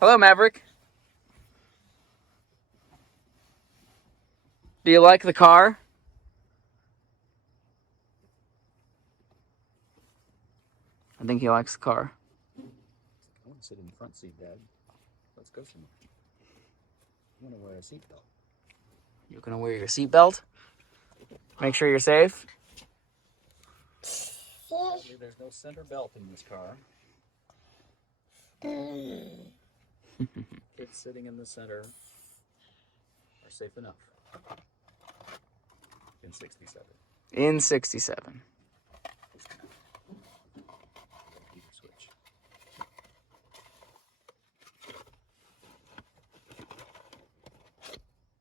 Hello, Maverick. Do you like the car? I think he likes the car. I want to sit in the front seat, Dad. Let's go somewhere. I want to wear a seatbelt. You're gonna wear your seatbelt? Make sure you're safe? Sadly, there's no center belt in this car. Kids sitting in the center are safe enough. In 67. In 67. Switch.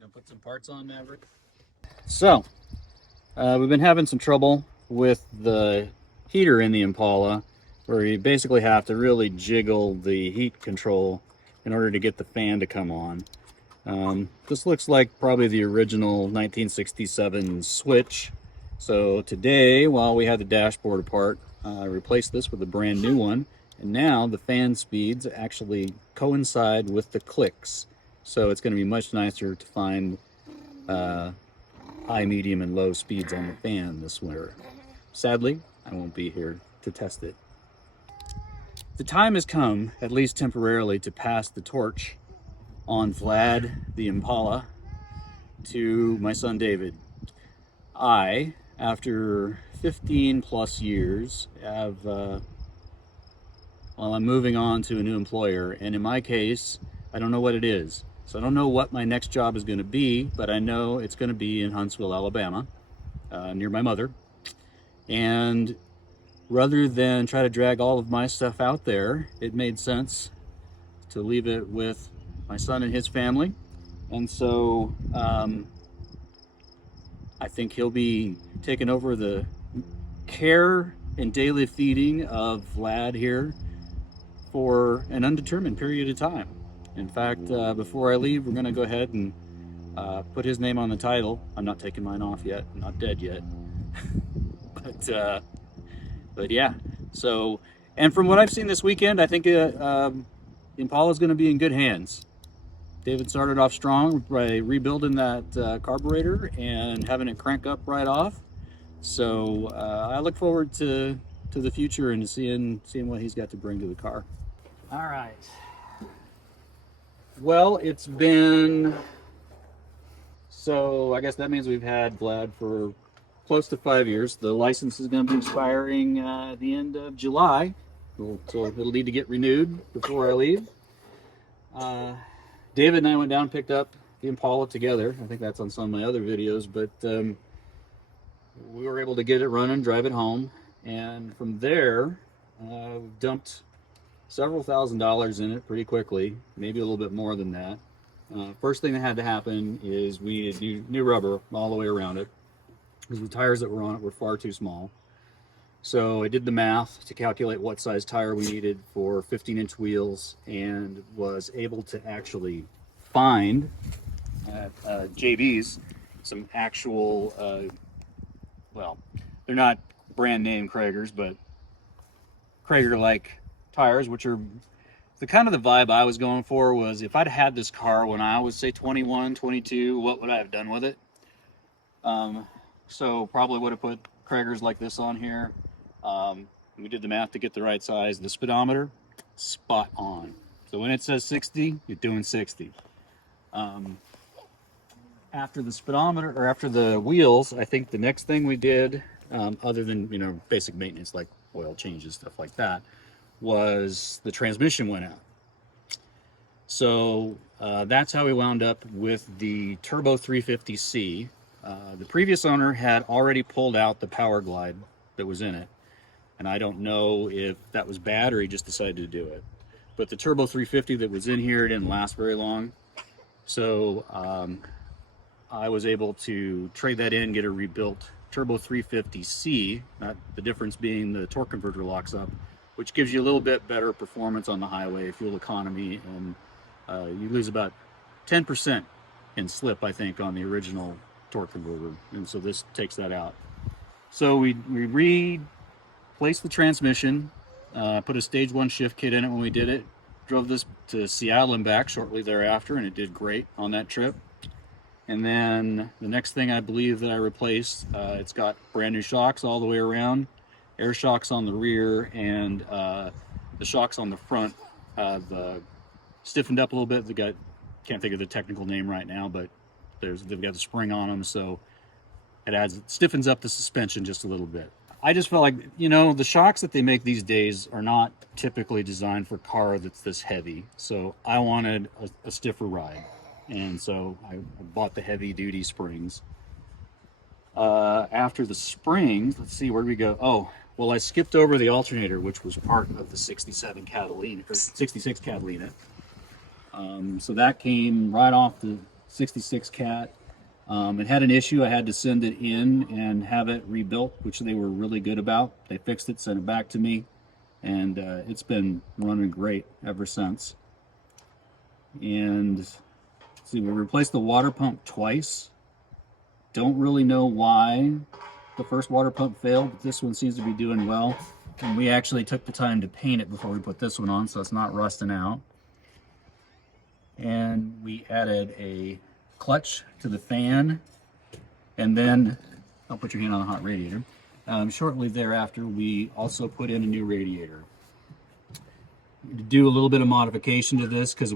Gonna put some parts on, Maverick. So, we've been having some trouble with the heater in the Impala, where you basically have to really jiggle the heat control in order to get the fan to come on. This looks like probably the original 1967 switch. So today, while we had the dashboard apart, I replaced this with a brand new one, and now the fan speeds actually coincide with the clicks. So it's going to be much nicer to find high, medium, and low speeds on the fan this winter. Sadly, I won't be here to test it. The time has come, at least temporarily, to pass the torch on Vlad the Impala to my son David. I, after 15 plus years, I'm moving on to a new employer, and in my case, I don't know what it is. So I don't know what my next job is going to be, but I know it's going to be in Huntsville, Alabama, near my mother. And rather than try to drag all of my stuff out there, it made sense to leave it with my son and his family. And so I think he'll be taking over the care and daily feeding of Vlad here for an undetermined period of time. In fact, before I leave, we're going to go ahead and put his name on the title. I'm not taking mine off yet. I'm not dead yet. But yeah, so, and from what I've seen this weekend, I think Impala is going to be in good hands. David started off strong by rebuilding that carburetor and having it crank up right off. So I look forward to the future and seeing what he's got to bring to the car. All right. Well, it's been, so I guess that means we've had Vlad for close to 5 years. The license is going to be expiring at the end of July, so it'll need to get renewed before I leave. David and I went down and picked up the Impala together. I think that's on some of my other videos, but we were able to get it running, drive it home, and from there, dumped several $1,000s in it pretty quickly, maybe a little bit more than that. First thing that had to happen is we needed new rubber all the way around it, because the tires that were on it were far too small. So I did the math to calculate what size tire we needed for 15-inch wheels, and was able to actually find at JB's some actual, well, they're not brand name Kragers, but Krager-like tires, which are the kind of the vibe I was going for. Was if I'd had this car when I was, say, 21, 22, what would I have done with it? So probably would have put Kragers like this on here. We did the math to get the right size. The speedometer, spot on. So when it says 60, you're doing 60. After the speedometer, or after the wheels, I think the next thing we did, other than, you know, basic maintenance like oil changes, stuff like that, was the transmission went out. So that's how we wound up with the Turbo 350C. The previous owner had already pulled out the Power Glide that was in it, and I don't know if that was bad or he just decided to do it. But the Turbo 350 that was in here didn't last very long, so I was able to trade that in, get a rebuilt Turbo 350C, the difference being the torque converter locks up, which gives you a little bit better performance on the highway, fuel economy, and you lose about 10% in slip, I think, on the original torque converter, and so this takes that out. So we replaced the transmission, put a stage 1 shift kit in it when we did it, Drove this to Seattle and back shortly thereafter, and it did great on that trip. And then the next thing I believe that I replaced, it's got brand new shocks all the way around, air shocks on the rear, and the shocks on the front stiffened up a little bit. They got, can't think of the technical name right now, but they've got the spring on them, so it stiffens up the suspension just a little bit. I just felt like, you know, the shocks that they make these days are not typically designed for a car that's this heavy. So I wanted a stiffer ride. And so I bought the heavy duty springs. After the springs, let's see, where did we go? Oh, well, I skipped over the alternator, which was part of the 67 Catalina, or 66 Catalina. So that came right off the 66 Cat. It had an issue. I had to send it in and have it rebuilt, which they were really good about. They fixed it, sent it back to me, and it's been running great ever since. And see, we replaced the water pump twice. Don't really know why the first water pump failed, but this one seems to be doing well. And we actually took the time to paint it before we put this one on, so it's not rusting out. And we added a clutch to the fan, and then I'll put your hand on the hot radiator. Shortly thereafter, we also put in a new radiator. To do a little bit of modification to this because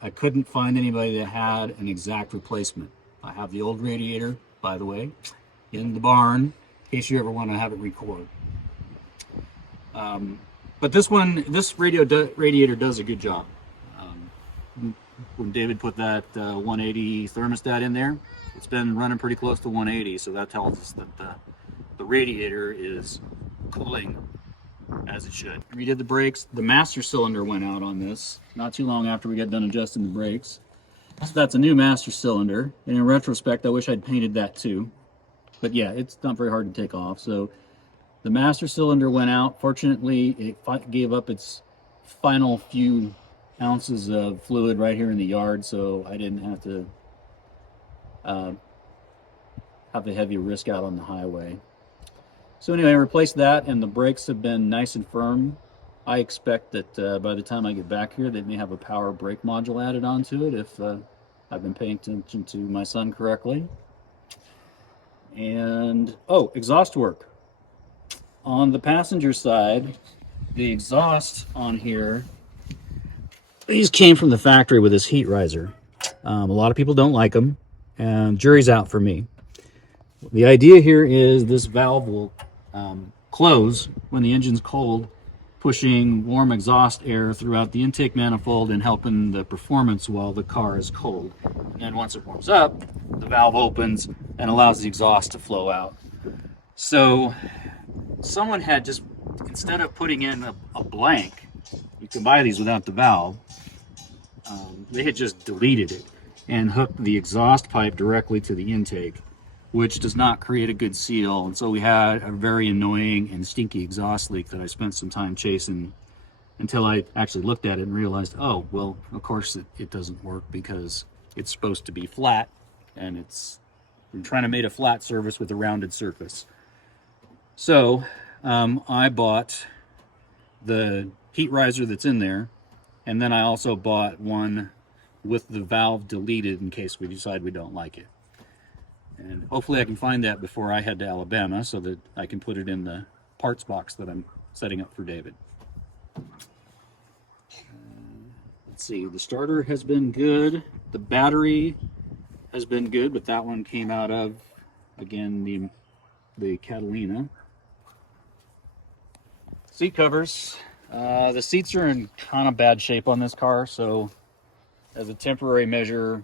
I couldn't find anybody that had an exact replacement. I have the old radiator, by the way, in the barn in case you ever want to have it record. But this radiator does a good job. When David put that 180 thermostat in there, it's been running pretty close to 180, so that tells us that the radiator is cooling as it should. We did the brakes. The master cylinder went out on this not too long after we got done adjusting the brakes. So that's a new master cylinder, and in retrospect, I wish I'd painted that too. But yeah, it's not very hard to take off. So the master cylinder went out. Fortunately, it gave up its final few ounces of fluid right here in the yard, so I didn't have to have a heavy risk out on the highway. So anyway, I replaced that, and the brakes have been nice and firm. I expect that by the time I get back here, they may have a power brake module added onto it if I've been paying attention to my son correctly. And oh, exhaust work. On the passenger side, the exhaust on here, these came from the factory with this heat riser. A lot of people don't like them, and jury's out for me. The idea here is this valve will close when the engine's cold, pushing warm exhaust air throughout the intake manifold and helping the performance while the car is cold. And then once it warms up, the valve opens and allows the exhaust to flow out. So someone had just, instead of putting in a blank, you can buy these without the valve, they had just deleted it and hooked the exhaust pipe directly to the intake, which does not create a good seal. And so we had a very annoying and stinky exhaust leak that I spent some time chasing until I actually looked at it and realized, oh, well, of course it doesn't work because it's supposed to be flat, and we're trying to make a flat surface with a rounded surface. So I bought the heat riser that's in there, and then I also bought one with the valve deleted in case we decide we don't like it. And hopefully I can find that before I head to Alabama so that I can put it in the parts box that I'm setting up for David. Let's see, the starter has been good. The battery has been good, but that one came out of, again, the Catalina. Seat covers. The seats are in kind of bad shape on this car, so as a temporary measure,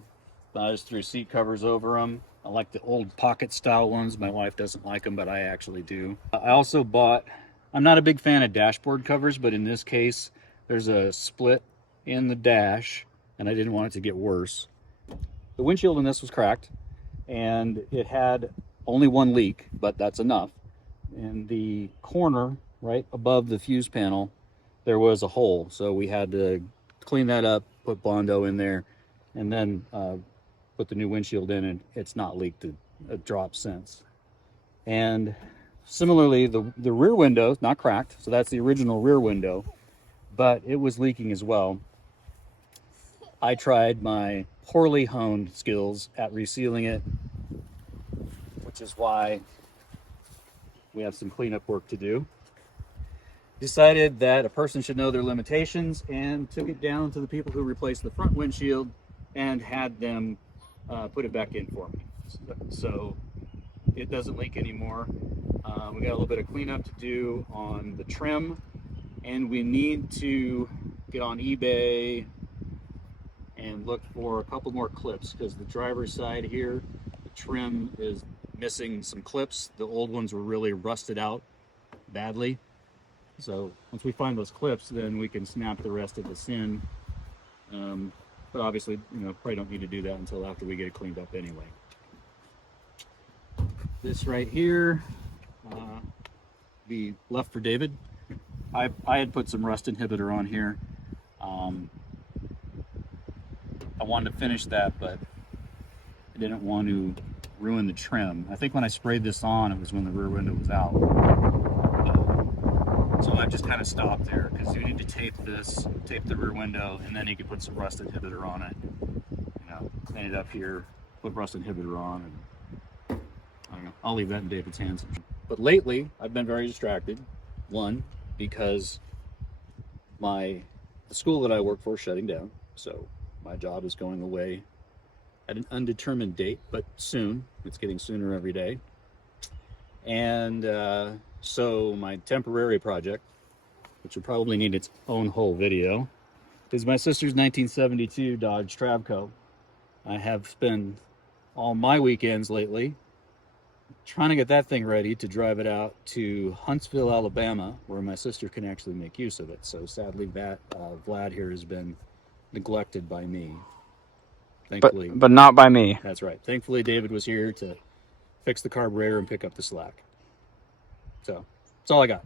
I just threw seat covers over them. I like the old pocket style ones. My wife doesn't like them, but I actually do. I also bought, I'm not a big fan of dashboard covers, but in this case, there's a split in the dash, and I didn't want it to get worse. The windshield in this was cracked, and it had only one leak, but that's enough. In the corner, right above the fuse panel, there was a hole, so we had to clean that up, put Bondo in there, and then put the new windshield in, and it's not leaked a drop since. And similarly, the rear window, not cracked, so that's the original rear window. but it was leaking as well. I tried my poorly honed skills at resealing it, which is why we have some cleanup work to do. Decided that a person should know their limitations and took it down to the people who replaced the front windshield and had them put it back in for me. So it doesn't leak anymore. We got a little bit of cleanup to do on the trim, and we need to get on eBay and look for a couple more clips, because the driver's side here, the trim is missing some clips. The old ones were really rusted out badly. So once we find those clips, then we can snap the rest of this in. But obviously, probably don't need to do that until after we get it cleaned up anyway. This right here, be left for David. I had put some rust inhibitor on here. I wanted to finish that, but I didn't want to ruin the trim. I think when I sprayed this on, it was when the rear window was out. So I just kind of stopped there, because you need to tape the rear window, and then you can put some rust inhibitor on it. Clean it up here, put rust inhibitor on, and I don't know. I'll leave that in David's hands. But lately, I've been very distracted. One, because the school that I work for is shutting down, so my job is going away at an undetermined date, but soon. It's getting sooner every day. And so my temporary project, which will probably need its own whole video, is my sister's 1972 Dodge Travco. I have spent all my weekends lately trying to get that thing ready to drive it out to Huntsville, Alabama, where my sister can actually make use of it. So sadly, that Vlad here has been neglected by me. Thankfully, But not by me. That's right. Thankfully, David was here to fix the carburetor and pick up the slack. So that's all I got.